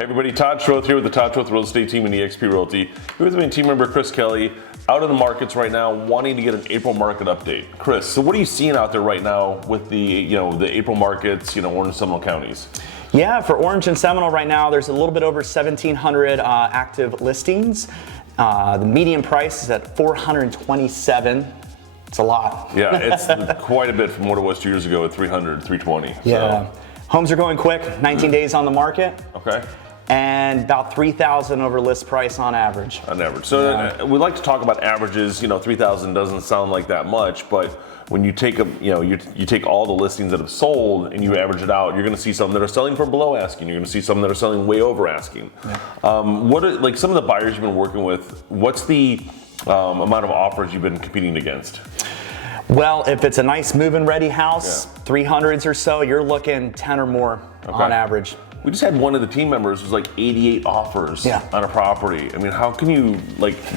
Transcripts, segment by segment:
Hey everybody, Todd Schroth here with the Todd Schroth Real Estate Team and EXP Realty. Here with me and team member Chris Kelly, out in the markets right now, wanting to get an April market update. Chris, so what are you seeing out there right now with the the April markets, Orange and Seminole counties? Yeah, for Orange and Seminole right now, there's a little bit over 1,700 active listings. The median price is at $427. It's a lot. Yeah, it's quite a bit from what it was 2 years ago at 300, 320. Yeah. So. Homes are going quick, 19 days on the market. Okay. And about $3,000 over list price on average. On average. So we like to talk about averages. 3,000 doesn't sound like that much, but when you take you take all the listings that have sold and you average it out, you're going to see some that are selling for below asking. You're going to see some that are selling way over asking. Yeah. What are like some of the buyers you've been working with? What's the amount of offers you've been competing against? Well, if it's a nice move-in ready house, 300s or so, you're looking 10 or more on average. We just had one of the team members was like 88 offers on a property. I mean, how can you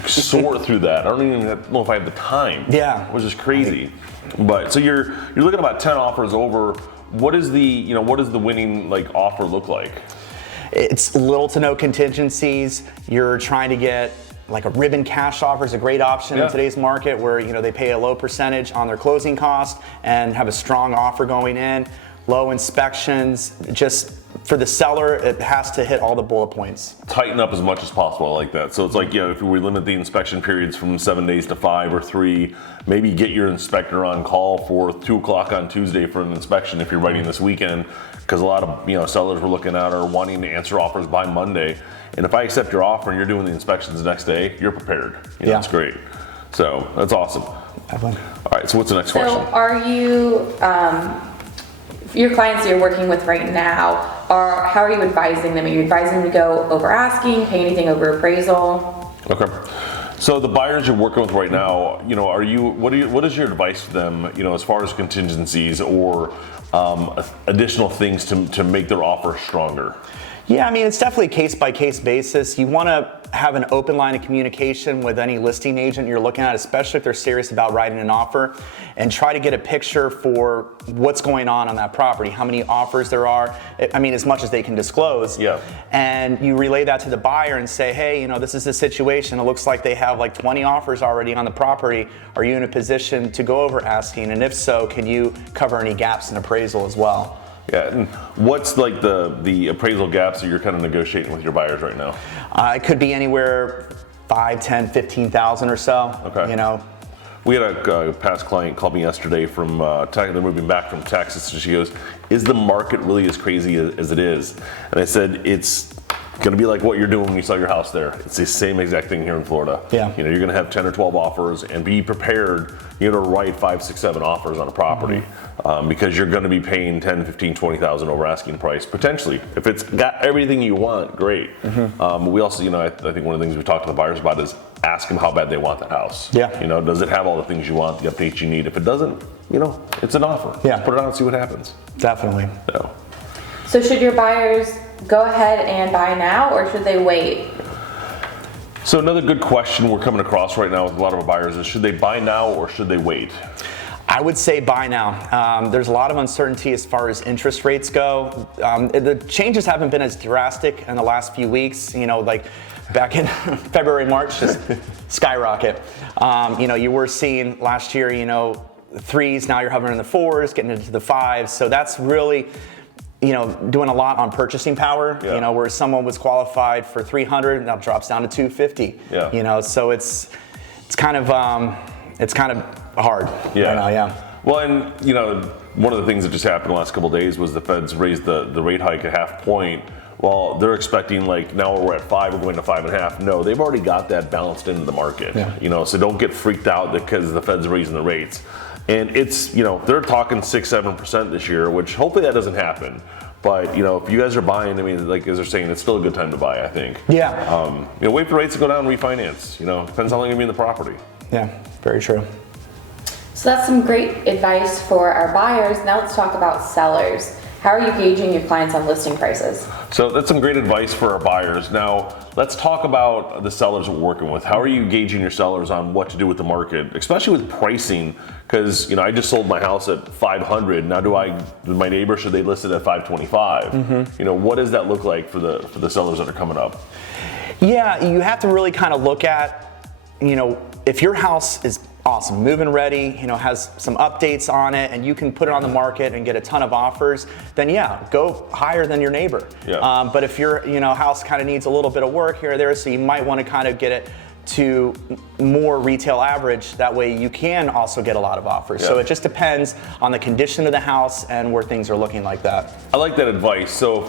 sort through that? I don't even know if I have the time. Yeah, which is crazy. But so you're looking at about 10 offers over. What is the what does the winning offer look like? It's little to no contingencies. You're trying to get a ribbon cash offer is a great option in today's market, where they pay a low percentage on their closing cost and have a strong offer going in. Low inspections, just for the seller, it has to hit all the bullet points. Tighten up as much as possible. I like that. So it's if we limit the inspection periods from 7 days to 5 or 3, maybe get your inspector on call for 2 o'clock on Tuesday for an inspection if you're writing this weekend, because a lot of sellers we're looking at are wanting to answer offers by Monday. And if I accept your offer and you're doing the inspections the next day, you're prepared. That's great. So that's awesome. Definitely. All right. So what's the next question? So are you? Your clients you're working with right now, how are you advising them? Are you advising them to go over asking, pay anything over appraisal? Okay. So the buyers you're working with right now, what is your advice to them, as far as contingencies or additional things to make their offer stronger? Yeah, I mean, it's definitely a case-by-case basis. You want to have an open line of communication with any listing agent you're looking at, especially if they're serious about writing an offer, and try to get a picture for what's going on that property, how many offers there are, I mean, as much as they can disclose. Yeah. And you relay that to the buyer and say, hey, this is the situation. It looks like they have 20 offers already on the property. Are you in a position to go over asking? And if so, can you cover any gaps in appraisal as well? Yeah, and what's the appraisal gaps that you're kind of negotiating with your buyers right now? It could be anywhere 5, 10, 15,000 or so. Okay. We had a past client called me yesterday from they're moving back from Texas, and she goes, "Is the market really as crazy as it is?" And I said, "It's going to be like what you're doing when you sell your house there. It's the same exact thing here in Florida. Yeah. You're going to have 10 or 12 offers, and be prepared, to write 5, 6, 7 offers on a property, because you're going to be paying 10, 15, 20,000 over asking price potentially. If it's got everything you want, great. We also, I think one of the things we talked to the buyers about is ask them how bad they want that house. Yeah. Does it have all the things you want, the updates you need? If it doesn't, it's an offer. Yeah. Just put it on and see what happens. Definitely. So should your buyers go ahead and buy now, or should they wait? So another good question we're coming across right now with a lot of our buyers is, should they buy now or should they wait? I would say buy now. There's a lot of uncertainty as far as interest rates go. The changes haven't been as drastic in the last few weeks. Back in February, March, just skyrocket. You were seeing last year, 3s, now you're hovering in the 4s, getting into the 5s. So that's really, doing a lot on purchasing power. Yeah. Where someone was qualified for 300, now drops down to 250. Yeah. So it's kind of hard. Yeah. Well, and one of the things that just happened the last couple of days was the Feds raised the rate hike a half point. Well, they're expecting now we're at 5, we're going to 5.5. No, they've already got that balanced into the market. Yeah. So don't get freaked out because the Fed's raising the rates. And it's, they're talking 6-7% this year, which hopefully that doesn't happen. But, if you guys are buying, as they're saying, it's still a good time to buy, I think. Yeah. Wait for rates to go down and refinance. Depends how long you're going to be in the property. Yeah, very true. So that's some great advice for our buyers. Now let's talk about sellers. How are you gauging your clients on listing prices? So that's some great advice for our buyers. Now, let's talk about the sellers we're working with. How are you gauging your sellers on what to do with the market, especially with pricing? Because I just sold my house at 500. Now, my neighbor, should they list it at 525? What does that look like for the sellers that are coming up? Yeah, you have to really kind of look at, if your house is awesome, move-in ready, has some updates on it, and you can put it on the market and get a ton of offers, then yeah, go higher than your neighbor. Yeah. But if your house kind of needs a little bit of work here or there, so you might want to kind of get it to more retail average, that way you can also get a lot of offers. Yeah. So it just depends on the condition of the house and where things are looking like that. I like that advice. So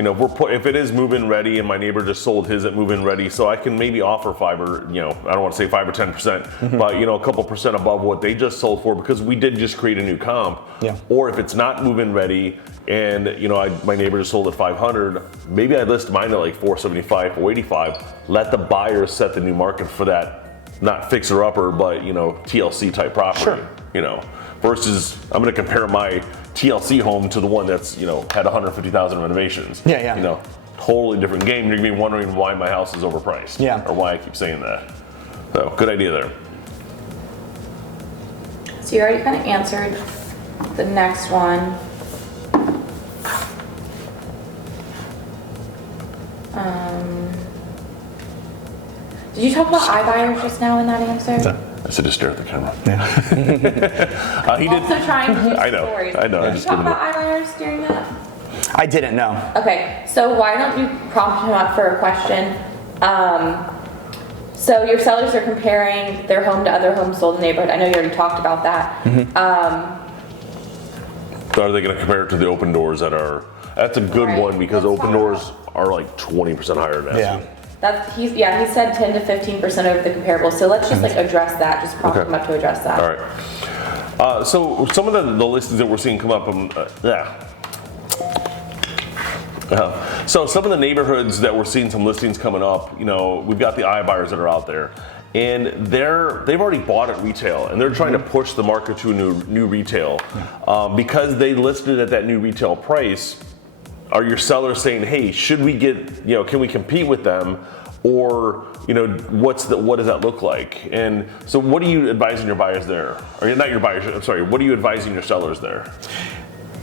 if it is move-in ready and my neighbor just sold his at move-in ready, so I can maybe offer 5 or, I don't want to say 5 or 10%, but a couple percent above what they just sold for, because we did just create a new comp. Yeah. Or if it's not move-in ready and my neighbor just sold at 500, maybe I list mine at like 475, 485. Let the buyer set the new market for that, not fixer upper, but TLC type property. Sure. Versus I'm going to compare my TLC home to the one that's had 150,000 renovations. Yeah. Totally different game. You're going to be wondering why my house is overpriced. Yeah. Or why I keep saying that. So good idea there. So you already kind of answered the next one. Did you talk about iBuyers just now in that answer? I said just stare at the camera. Yeah. He did. Also trying to use I know. stories. I know. Did you talk about iBuyers during that? I didn't know. Okay, so why don't you prompt him up for a question? So your sellers are comparing their home to other homes sold in the neighborhood. I know you already talked about that. Are they going to compare it to the open doors that are? That's a good Right. one, because Let's open talk doors are like 20% higher than Yeah. asking. He said 10 to 15% over the comparable. So let's just address that. Just prompt Okay. him up to address that. All right. So some of the listings that we're seeing come up, so some of the neighborhoods that we're seeing some listings coming up, we've got the iBuyers that are out there, and they've already bought at retail, and they're trying to push the market to a new retail, because they listed at that new retail price. Are your sellers saying, hey, should we get, can we compete with them? Or, what does that look like? And so what are you advising your buyers there? Or not your buyers, I'm sorry, what are you advising your sellers there?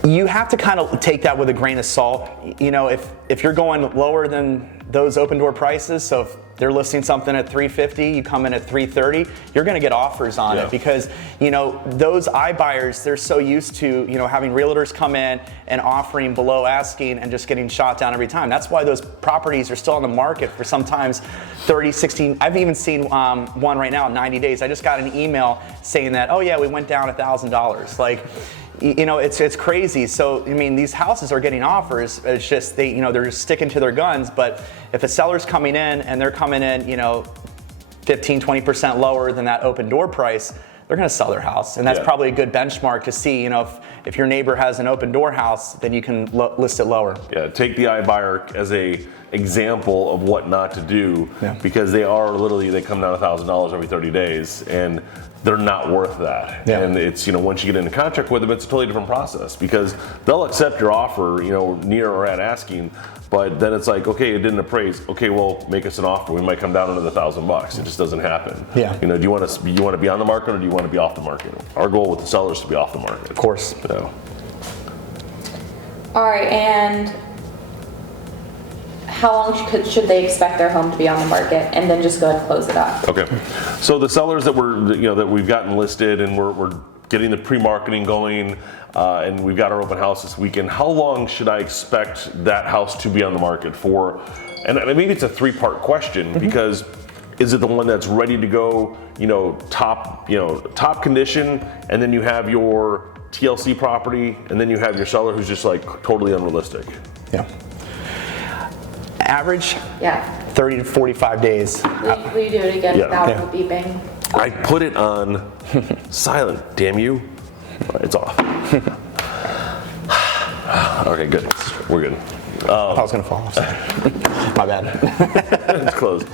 You have to kind of take that with a grain of salt. If you're going lower than those open door prices, so if they're listing something at 350, you come in at 330, you're going to get offers on it, because those iBuyers, they're so used to having realtors come in and offering below asking and just getting shot down every time. That's why those properties are still on the market for sometimes 30, 16. I've even seen one right now, 90 days. I just got an email saying that, oh yeah, we went down $1,000. Like, it's crazy. So these houses are getting offers. It's just they're just sticking to their guns. But if a seller's coming in and they're coming in 15, 20% lower than that open door price, they're going to sell their house, and that's probably a good benchmark to see. If your neighbor has an open door house, then you can list it lower. Yeah, take the iBuyer as a example of what not to do, because they come down $1,000 every 30 days, and they're not worth that. Yeah. And it's, once you get into contract with them, it's a totally different process, because they'll accept your offer, near or at asking, but then it's like, okay, it didn't appraise. Okay, well, make us an offer. We might come down another $1,000. It just doesn't happen. Yeah. Do you want to be on the market, or do you want to be off the market? Our goal with the seller is to be off the market. Of course. So. All right, and how long should they expect their home to be on the market, and then just go ahead and close it up? Okay, so the sellers that we've gotten listed, and we're getting the pre-marketing going, and we've got our open house this weekend. How long should I expect that house to be on the market for? And maybe it's a 3-part question, because is it the one that's ready to go, top condition, and then you have your TLC property, and then you have your seller who's just like totally unrealistic? Yeah. Average? Yeah. 30 to 45 days. Will you do it again without the beeping? I put it on silent, damn you. It's off. Okay, good. We're good. I was going to fall off. My bad. It's closed.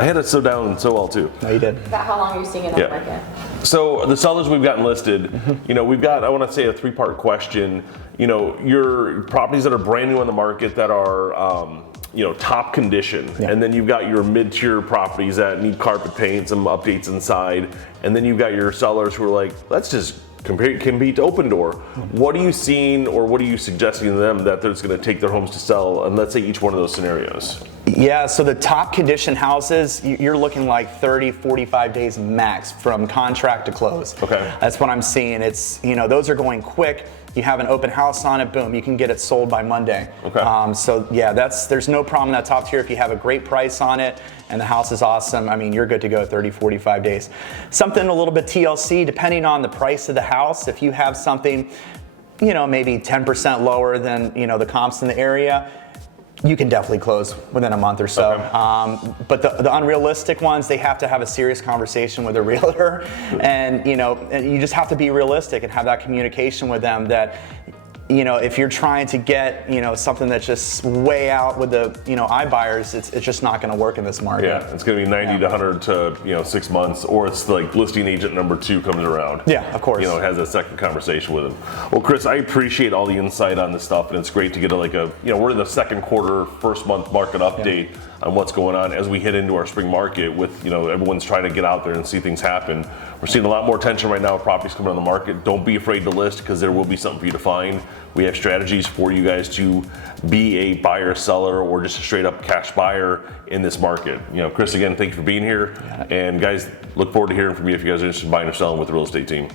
I had it so down so well too. No, you did. About how long are you seeing it on the market? So the sellers we've gotten listed, you know, we've got, I want to say, a three-part question. You know, your properties that are brand new on the market that are, you know, top condition, and then you've got your mid-tier properties that need carpet paint, some updates inside, and then you've got your sellers who are like, let's just compete to Open Door. What are you seeing, or what are you suggesting to them that they're going to take their homes to sell, and let's say each one of those scenarios? Yeah, so the top condition houses, you're looking like 30, 45 days max from contract to close. Okay. That's what I'm seeing. It's, you know, those are going quick. You have an open house on it, boom, you can get it sold by Monday. Okay. So yeah, there's no problem in that top tier. If you have a great price on it and the house is awesome, I mean, you're good to go 30, 45 days. Something a little bit TLC, depending on the price of the house. If you have something, you know, maybe 10% lower than, you know, the comps in the area, you can definitely close within a month or so. Okay. But the unrealistic ones, they have to have a serious conversation with a realtor, and you know, and you just have to be realistic and have that communication with them that, you know, if you're trying to get, you know, something that's just way out with the, you know, iBuyers, it's just not going to work in this market. Yeah, it's going to be 90 to 100 to, you know, 6 months, or it's like listing agent number 2 comes around. Yeah, of course. You know, has a second conversation with them. Well, Chris, I appreciate all the insight on this stuff, and it's great to get you know, we're in the second quarter, first month market update on what's going on as we head into our spring market with, you know, everyone's trying to get out there and see things happen. We're seeing a lot more tension right now with properties coming on the market. Don't be afraid to list, because there will be something for you to find. We have strategies for you guys to be a buyer, seller, or just a straight up cash buyer in this market. You know, Chris, again, thank you for being here. And guys, look forward to hearing from you if you guys are interested in buying or selling with the real estate team.